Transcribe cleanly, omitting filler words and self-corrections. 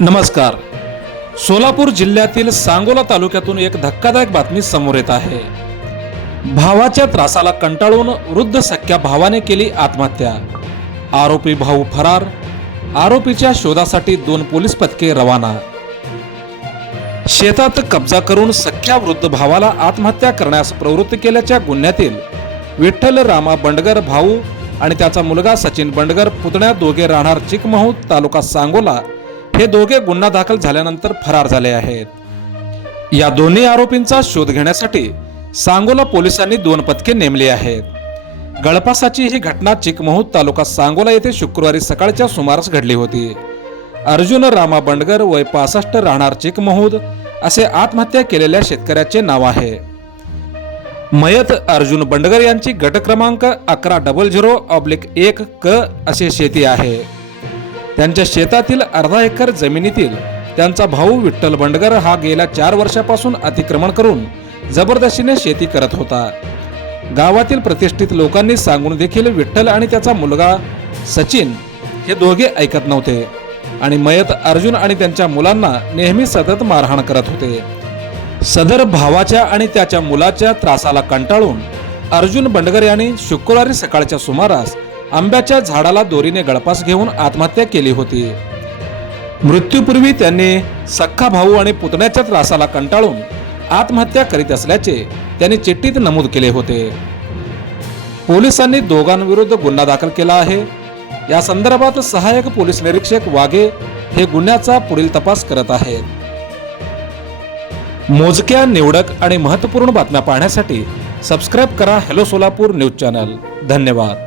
नमस्कार. सोलापूर जिल्ह्यातील सांगोला तालुक्यातून एक धक्कादायक बातमी समोर येत आहे. भावाच्या त्रासाला कंटाळून वृद्ध सख्या भावाने केली आत्महत्या. आरोपी भाऊ फरार. आरोपीच्या शोधासाठी 2 पोलीस पथके रवाना. शेतात कब्जा करून सख्या वृद्ध भावाला आत्महत्या करण्यास प्रवृत्त केल्याच्या गुन्ह्यातील विठ्ठल रामा बंडगर भाऊ आणि त्याचा मुलगा सचिन बंडगर पुतण्या दोघे राहणार चिकमहूद तालुका सांगोला हे दोघे गुन्हा दाखल झाल्यानंतर फरार झाले आहेत. या दोन्ही आरोपींचा शोध घेण्यासाठी सांगोला पोलिसांनी 2 पथके नेमली आहेत. गळफासाची ही घटना चिकमहूद तालुका सांगोला येथे शुक्रवारी सकाळच्या सुमारास घडली होती. अर्जुन रामा बंडगर वय 65 राहणार चिकमहूद असे आत्महत्या केलेल्या शेतकऱ्याचे नाव आहे. मयत अर्जुन बंडगर यांची गट क्रमांक 1100/1 क असे शेती आहे. त्यांच्या शेतातील अर्धा एकर जमिनीतील त्यांचा भाऊ विठ्ठल बंडगर हा गेल्या 4 वर्षापासून अतिक्रमण करून जबरदस्तीने शेती करत होता. गावातील प्रतिष्ठित लोकांनी सांगून देखील विठ्ठल आणि त्याचा मुलगा सचिन हे दोघे ऐकत नव्हते आणि मयत अर्जुन आणि त्यांच्या मुलांना नेहमी सतत मारहाण करत होते. सदर भावाच्या आणि त्याच्या मुलाच्या त्रासाला कंटाळून अर्जुन बंडगर यांनी शुक्रवारी सकाळच्या सुमारास आंब्याच्या झाडाला दोरीने गळफास घेऊन आत्महत्या केली होती. मृत्यूपूर्वी त्यांनी सख्खा भाऊ आणि पुतण्याच्या त्रासाला कंटाळून आत्महत्या करीत असल्याचे त्यांनी चिठ्ठीत नमूद केले होते. पोलिसांनी दोघांविरुद्ध गुन्हा दाखल केला आहे. या संदर्भात सहाय्यक पोलीस निरीक्षक वाघे हे गुन्ह्याचा पुढील तपास करत आहेत. मोजक्या, निवडक आणि महत्त्वपूर्ण बातम्या पाहण्यासाठी सबस्क्राईब करा हेलो सोलापूर न्यूज चॅनल. धन्यवाद.